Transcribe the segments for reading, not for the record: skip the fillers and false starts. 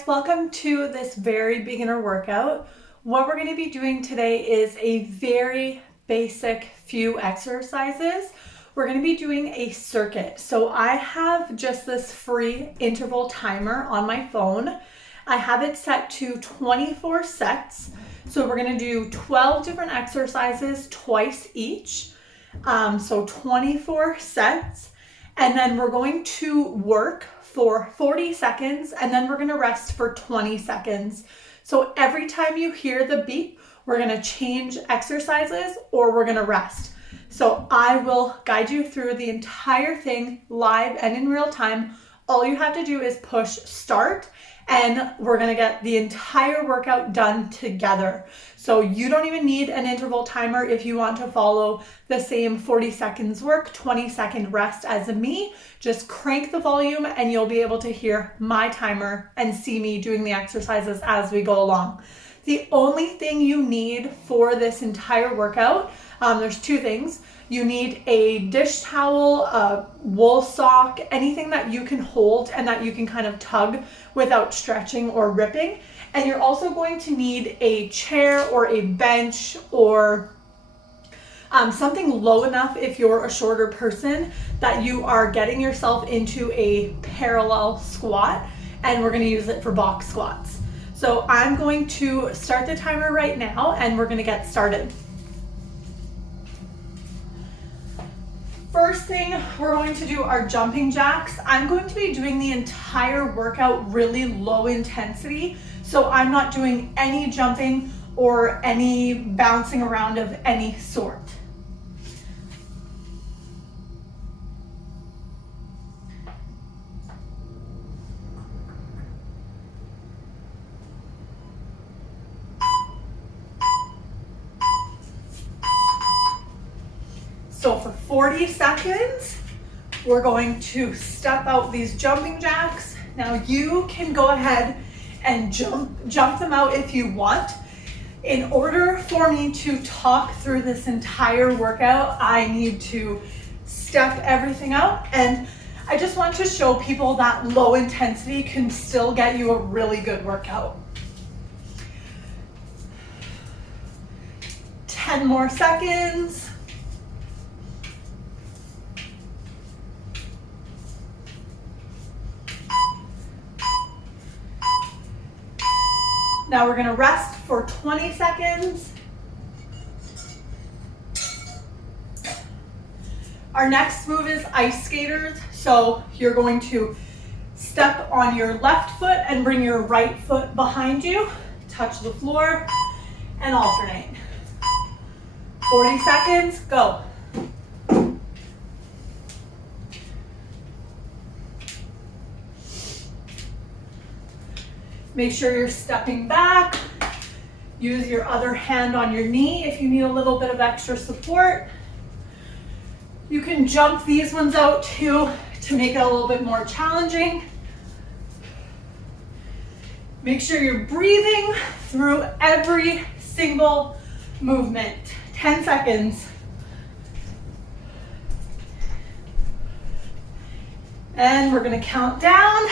guys, welcome to this very beginner workout. What we're going to be doing today is a very basic few exercises. We're going to be doing a circuit. So I have just this free interval timer on my phone. I have it set to 24 sets. So we're going to do 12 different exercises twice each. So 24 sets. And then we're going to work for 40 seconds and then we're going to rest for 20 seconds. So every time you hear the beep, we're going to change exercises or we're going to rest. So I will guide you through the entire thing live and in real time. All you have to do is push start and we're going to get the entire workout done together. So you don't even need an interval timer if you want to follow the same 40 seconds work, 20-second rest as me. Just crank the volume and you'll be able to hear my timer and see me doing the exercises as we go along. The only thing you need for this entire workout, there's two things. You need a dish towel, a wool sock, anything that you can hold and that you can kind of tug without stretching or ripping. And you're also going to need a chair or a bench or something low enough if you're a shorter person that you are getting yourself into a parallel squat, and we're going to use it for box squats. So I'm going to start the timer right now and we're going to get started. First thing, we're going to do our jumping jacks. I'm going to be doing the entire workout really low intensity, so I'm not doing any jumping or any bouncing around of any sort. So for 40 seconds, we're going to step out these jumping jacks. Now you can go ahead and jump them out if you want. In order for me to talk through this entire workout, I need to step everything out. And I just want to show people that low intensity can still get you a really good workout. 10 more seconds. Now we're going to rest for 20 seconds. Our next move is ice skaters. So you're going to step on your left foot and bring your right foot behind you, touch the floor, and alternate. 40 seconds, go. Make sure you're stepping back. Use your other hand on your knee if you need a little bit of extra support. You can jump these ones out too to make it a little bit more challenging. Make sure you're breathing through every single movement. 10 seconds. And we're going to count down.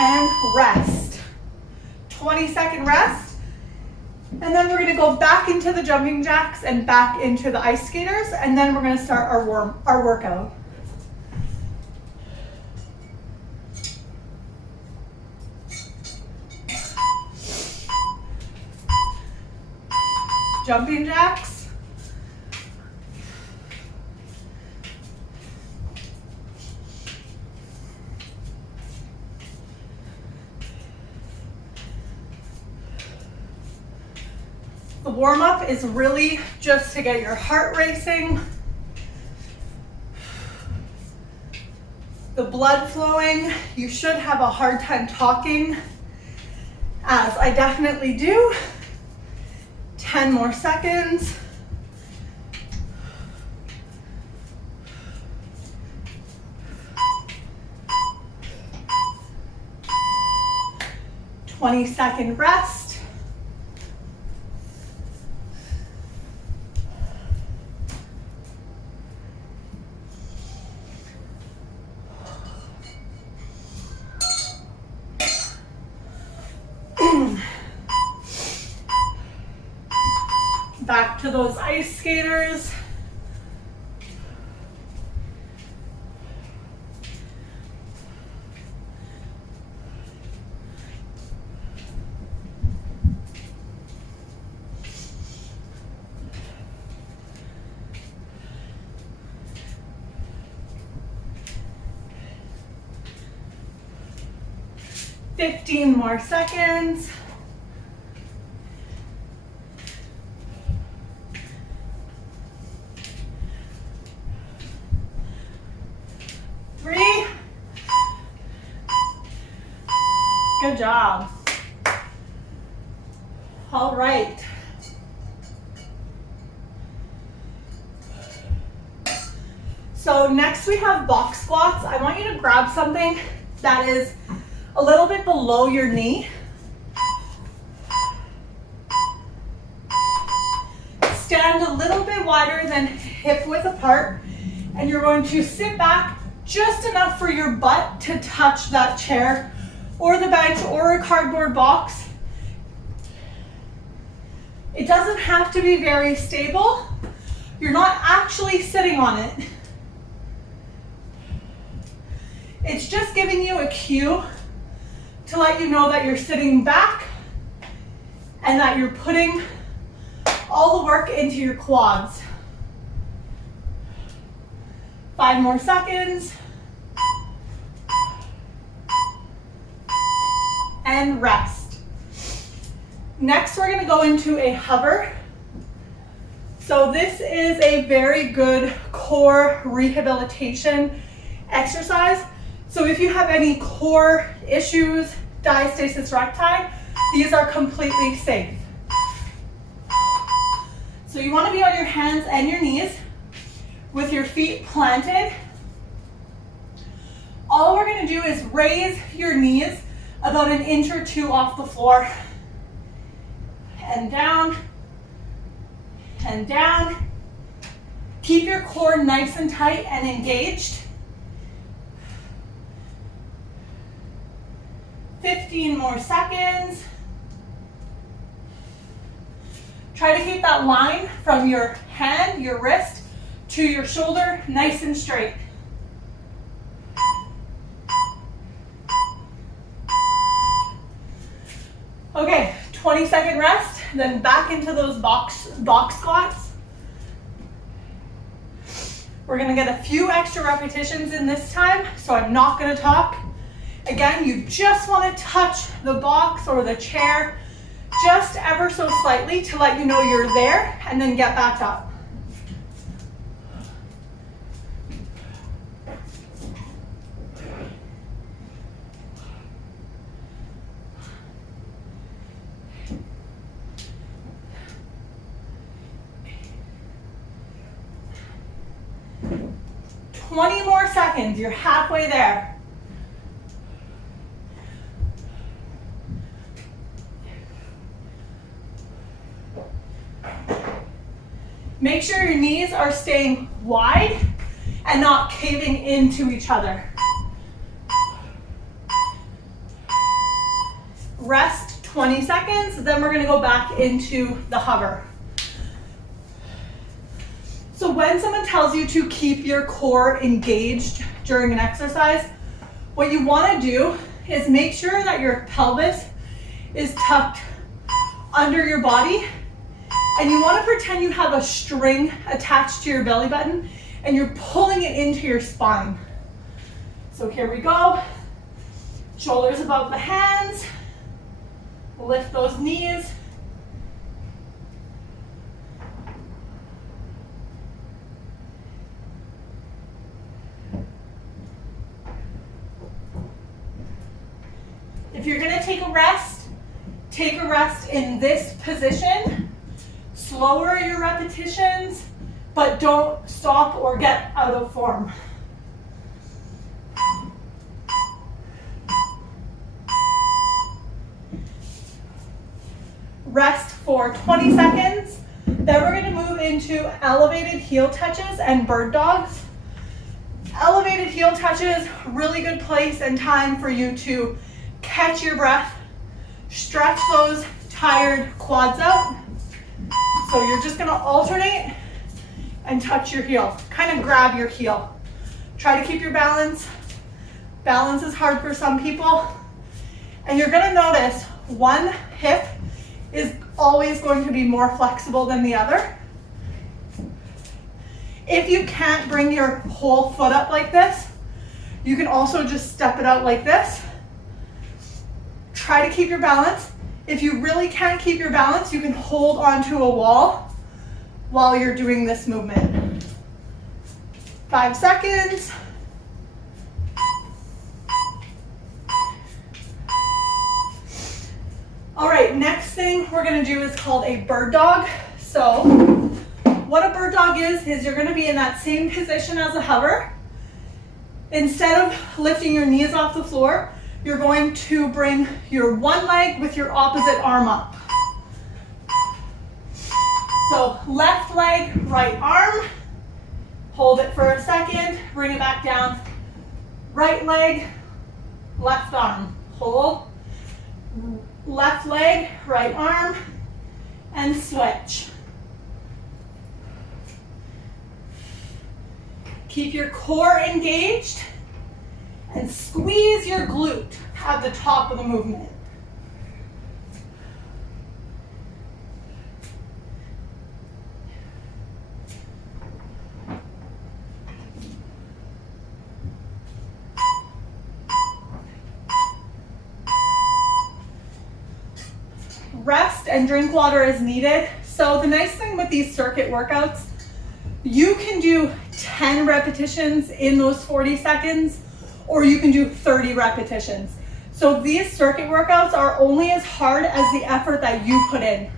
And rest. 20-second rest. And then we're going to go back into the jumping jacks and back into the ice skaters, and then we're going to start our workout. Jumping jacks. The warm-up is really just to get your heart racing, the blood flowing. You should have a hard time talking, as I definitely do. 10 more seconds. "20-second rest. back to those ice skaters. Fifteen more seconds. Three. Good job. All right. So next we have box squats. I want you to grab something that is a little bit below your knee. Stand a little bit wider than hip width apart, and you're going to sit back just enough for your butt to touch that chair or the bench or a cardboard box. It doesn't have to be very stable. You're not actually sitting on it. It's just giving you a cue to let you know that you're sitting back and that you're putting all the work into your quads. 5 more seconds. And rest. Next, we're going to go into a hover. So this is a very good core rehabilitation exercise. So if you have any core issues, diastasis recti, these are completely safe. So you want to be on your hands and your knees with your feet planted. All we're going to do is raise your knees about 1 inch or 2 off the floor. And down, and down. Keep your core nice and tight and engaged. 15 more seconds. Try to keep that line from your hand, your wrist, to your shoulder nice and straight. Okay, 20-second rest, then back into those box squats. We're gonna get a few extra repetitions in this time, so I'm not gonna talk. Again, you just wanna touch the box or the chair just ever so slightly to let you know you're there, and then get back up. Twenty more seconds, you're halfway there. Make sure your knees are staying wide and not caving into each other. Rest 20 seconds, then we're going to go back into the hover. So when someone tells you to keep your core engaged during an exercise, what you want to do is make sure that your pelvis is tucked under your body, and you want to pretend you have a string attached to your belly button and you're pulling it into your spine. So here we go. Shoulders above the hands. Lift those knees. If you're going to take a rest in this position. Slower your repetitions, but don't stop or get out of form. Rest for 20 seconds. Then we're going to move into elevated heel touches and bird dogs. Elevated heel touches, really good place and time for you to catch your breath, stretch those tired quads out. So you're just gonna alternate and touch your heel. Kind of grab your heel. Try to keep your balance. Balance is hard for some people. And you're gonna notice one hip is always going to be more flexible than the other. If you can't bring your whole foot up like this, you can also just step it out like this. Try to keep your balance. If you really can't keep your balance, you can hold onto a wall while you're doing this movement. 5 seconds. All right, next thing we're gonna do is called a bird dog. So what a bird dog is you're gonna be in that same position as a hover. Instead of lifting your knees off the floor, you're going to bring your one leg with your opposite arm up. So left leg, right arm. Hold it for a second, bring it back down. Right leg, left arm. Hold. Left leg, right arm, and switch. Keep your core engaged and squeeze your glute at the top of the movement. Rest and drink water as needed. So the nice thing with these circuit workouts, you can do 10 repetitions in those 40 seconds, or you can do 30 repetitions. So these circuit workouts are only as hard as the effort that you put in.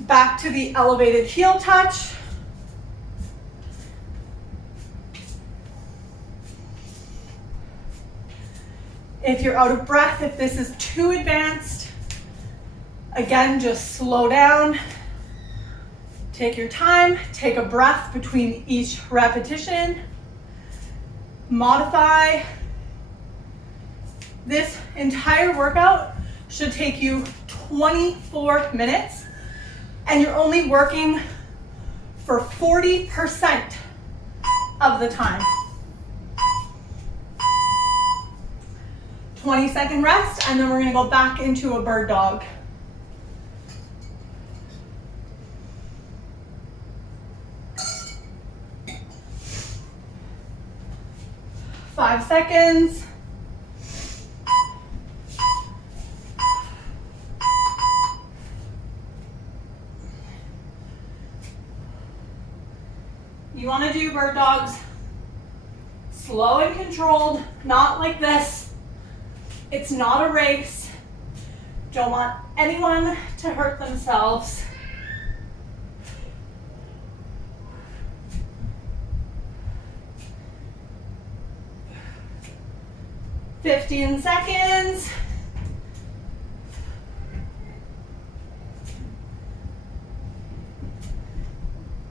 Back to the elevated heel touch. If you're out of breath, if this is too advanced, again, just slow down. Take your time, take a breath between each repetition. Modify. This entire workout should take you 24 minutes, and you're only working for 40% of the time. 20-second rest, and then we're gonna go back into a bird dog. Five seconds. You want to do bird dogs slow and controlled, not like this. It's not a race. Don't want anyone to hurt themselves. "15 seconds.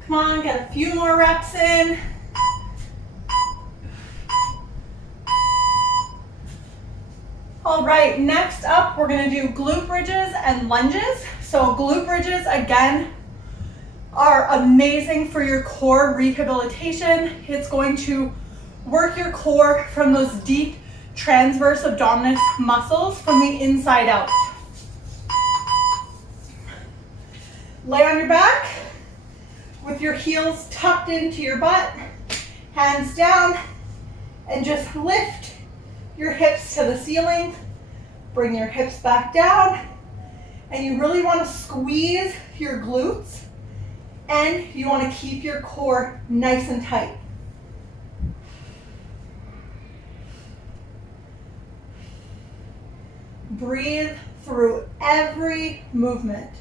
Come on, get a few more reps in. All right, next up, we're gonna do glute bridges and lunges. So glute bridges, again, are amazing for your core rehabilitation. It's going to work your core from those deep transverse abdominis muscles from the inside out. Lay on your back with your heels tucked into your butt, hands down, and just lift your hips to the ceiling. Bring your hips back down, and you really want to squeeze your glutes, and you want to keep your core nice and tight. Breathe through every movement.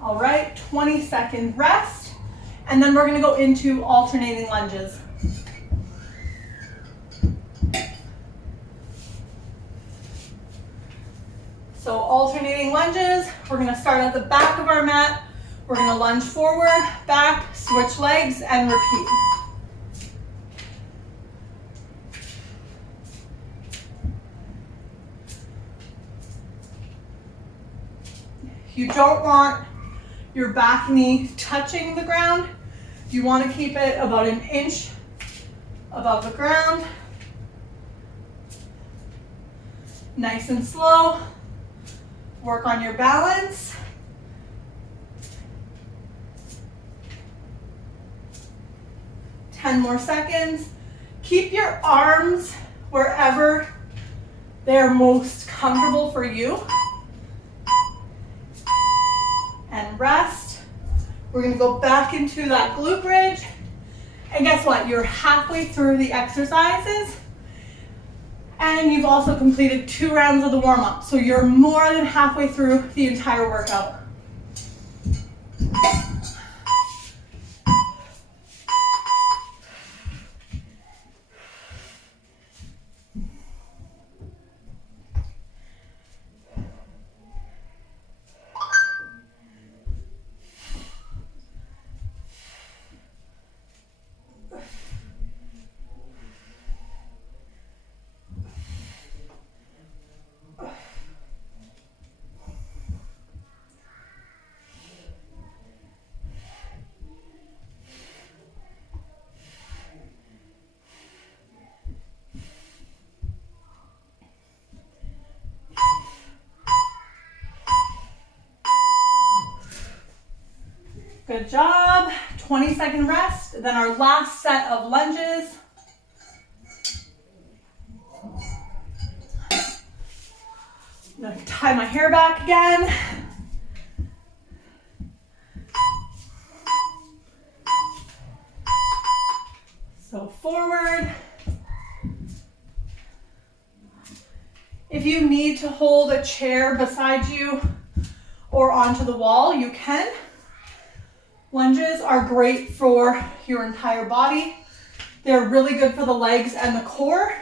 All right, 20-second rest, and then we're gonna go into alternating lunges. So alternating lunges, we're gonna start at the back of our mat. We're gonna lunge forward, back, Switch legs and repeat. You don't want your back knee touching the ground. You want to keep it about an inch above the ground. Nice and slow. Work on your balance. Ten more seconds. Keep your arms wherever they're most comfortable for you. And rest. We're gonna go back into that glute bridge. And guess what? You're halfway through the exercises. And you've also completed 2 rounds of the warm-up. So you're more than halfway through the entire workout. Good job. 20-second rest. Then our last set of lunges. I'm gonna tie my hair back again. So forward. If you need to hold a chair beside you or onto the wall, you can. Lunges are great for your entire body. They're really good for the legs and the core.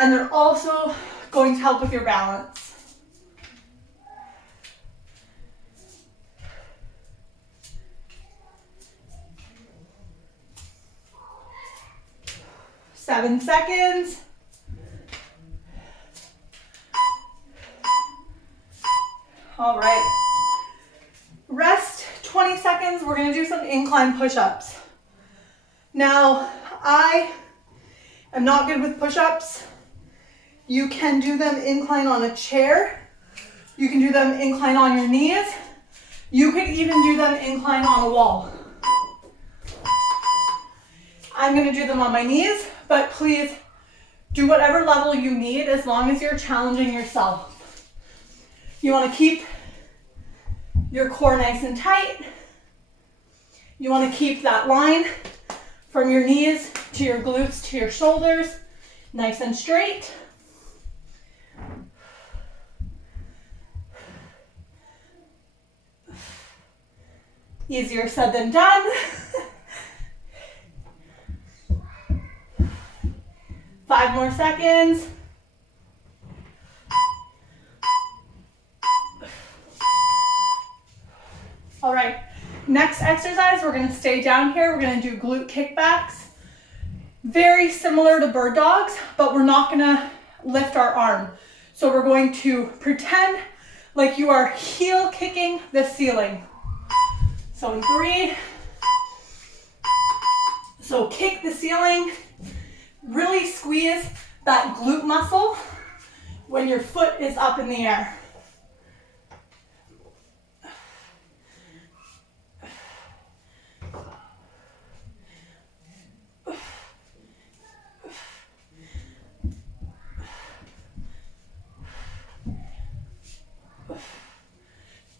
And they're also going to help with your balance. Seven seconds. All right. Rest 20 seconds. We're going to do some incline push-ups. Now, I am not good with push-ups. You can do them incline on a chair. You can do them incline on your knees. You could even do them incline on a wall. I'm going to do them on my knees, but please do whatever level you need as long as you're challenging yourself. You want to keep your core nice and tight. You want to keep that line from your knees to your glutes to your shoulders nice and straight. Easier said than done. 5 more seconds. All right, next exercise, we're gonna stay down here. We're gonna do glute kickbacks. Very similar to bird dogs, but we're not gonna lift our arm. So we're going to pretend like you are heel kicking the ceiling. So in 3, so kick the ceiling, really squeeze that glute muscle when your foot is up in the air.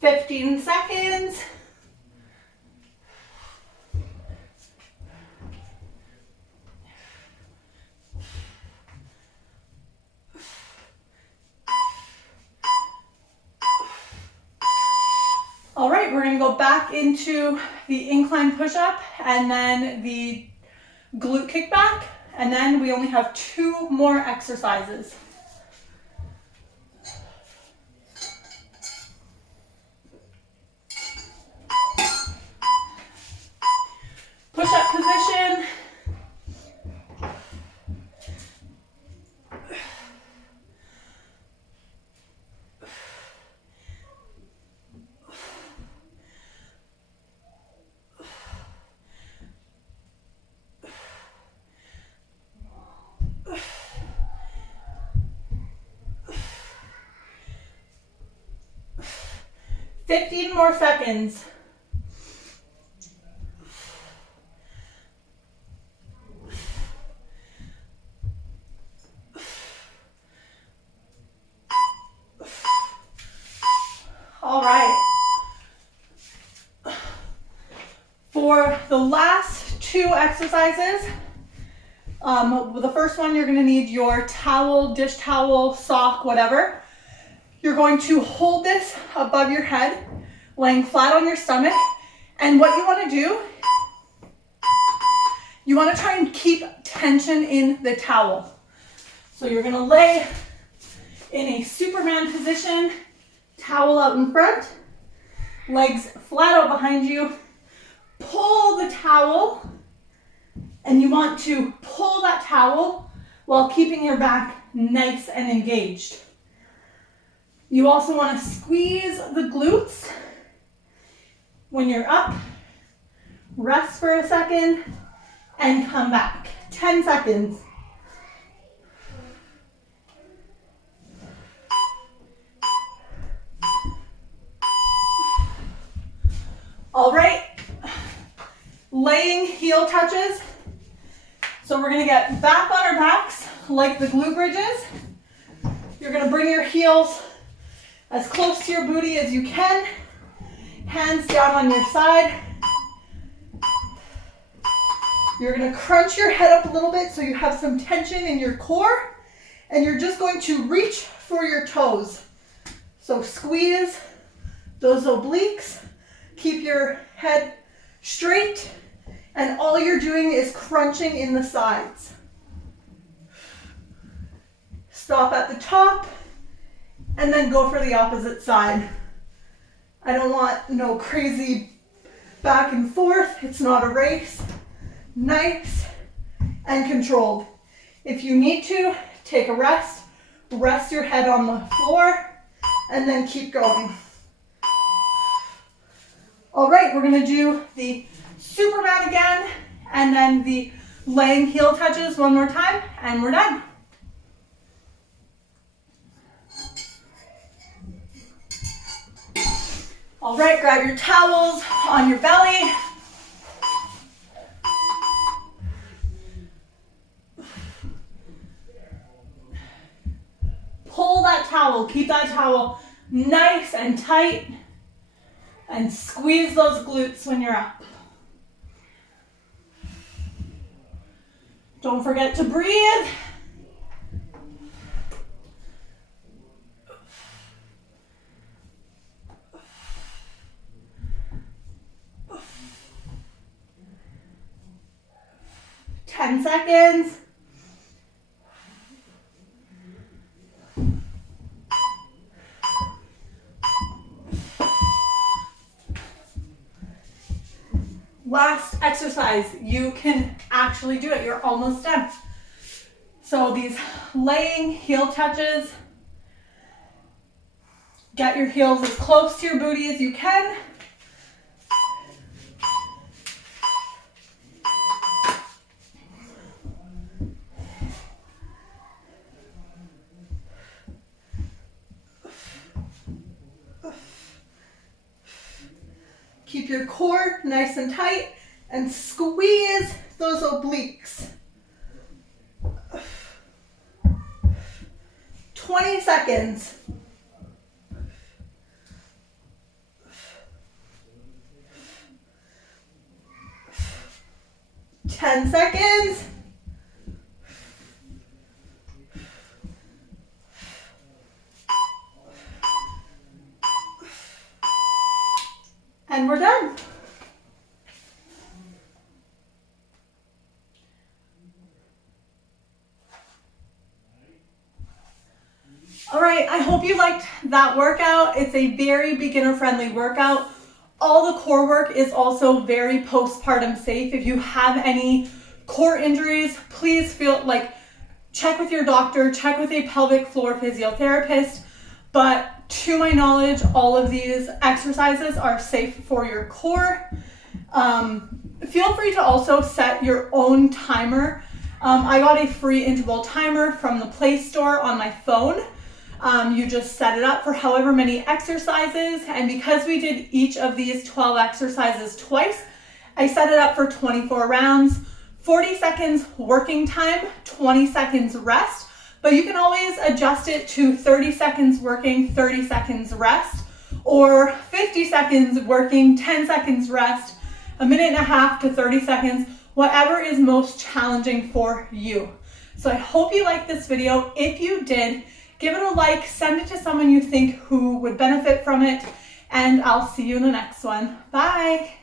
Fifteen seconds. All right, we're gonna go back into the incline push-up and then the glute kickback, and then we only have 2 more exercises. push-up position. Fifteen more seconds. All right. For the last two exercises, the first one, you're gonna need your towel, dish towel, sock, whatever. You're going to hold this above your head, laying flat on your stomach. And what you wanna do, you wanna try and keep tension in the towel. So you're gonna lay in a Superman position, towel out in front, legs flat out behind you. Pull the towel, and you want to pull that towel while keeping your back nice and engaged. You also want to squeeze the glutes when you're up. Rest for a second and come back. 10 seconds. All right, laying heel touches. So we're gonna get back on our backs like the glute bridges. You're gonna bring your heels as close to your booty as you can. Hands down on your side. You're gonna crunch your head up a little bit so you have some tension in your core, and you're just going to reach for your toes. So squeeze those obliques. Keep your head straight, and all you're doing is crunching in the sides. Stop at the top, and then go for the opposite side. I don't want no crazy back and forth. It's not a race. Nice and controlled. If you need to, take a rest. Rest your head on the floor, and then keep going. All right, we're gonna do the Superman again, and then the laying heel touches one more time, and we're done. All right, grab your towels on your belly. Pull that towel, keep that towel nice and tight. And squeeze those glutes when you're up. Don't forget to breathe. Ten seconds. Last exercise, you can actually do it. You're almost done. So these laying heel touches, get your heels as close to your booty as you can. Keep your core nice and tight and squeeze those obliques. 20 seconds. Ten seconds. And we're done. All right, I hope you liked that workout. It's a very beginner-friendly workout. All the core work is also very postpartum safe. If you have any core injuries, please check with your doctor, check with a pelvic floor physiotherapist. But to my knowledge, all of these exercises are safe for your core. Feel free to also set your own timer. I got a free interval timer from the Play Store on my phone. You just set it up for however many exercises, and because we did each of these 12 exercises twice, I set it up for 24 rounds, 40 seconds working time, 20 seconds rest, but you can always adjust it to 30 seconds working, 30 seconds rest, or 50 seconds working, 10 seconds rest, a minute and a half to 30 seconds, whatever is most challenging for you. So I hope you liked this video. If you did, give it a like, send it to someone you think who would benefit from it, and I'll see you in the next one. Bye.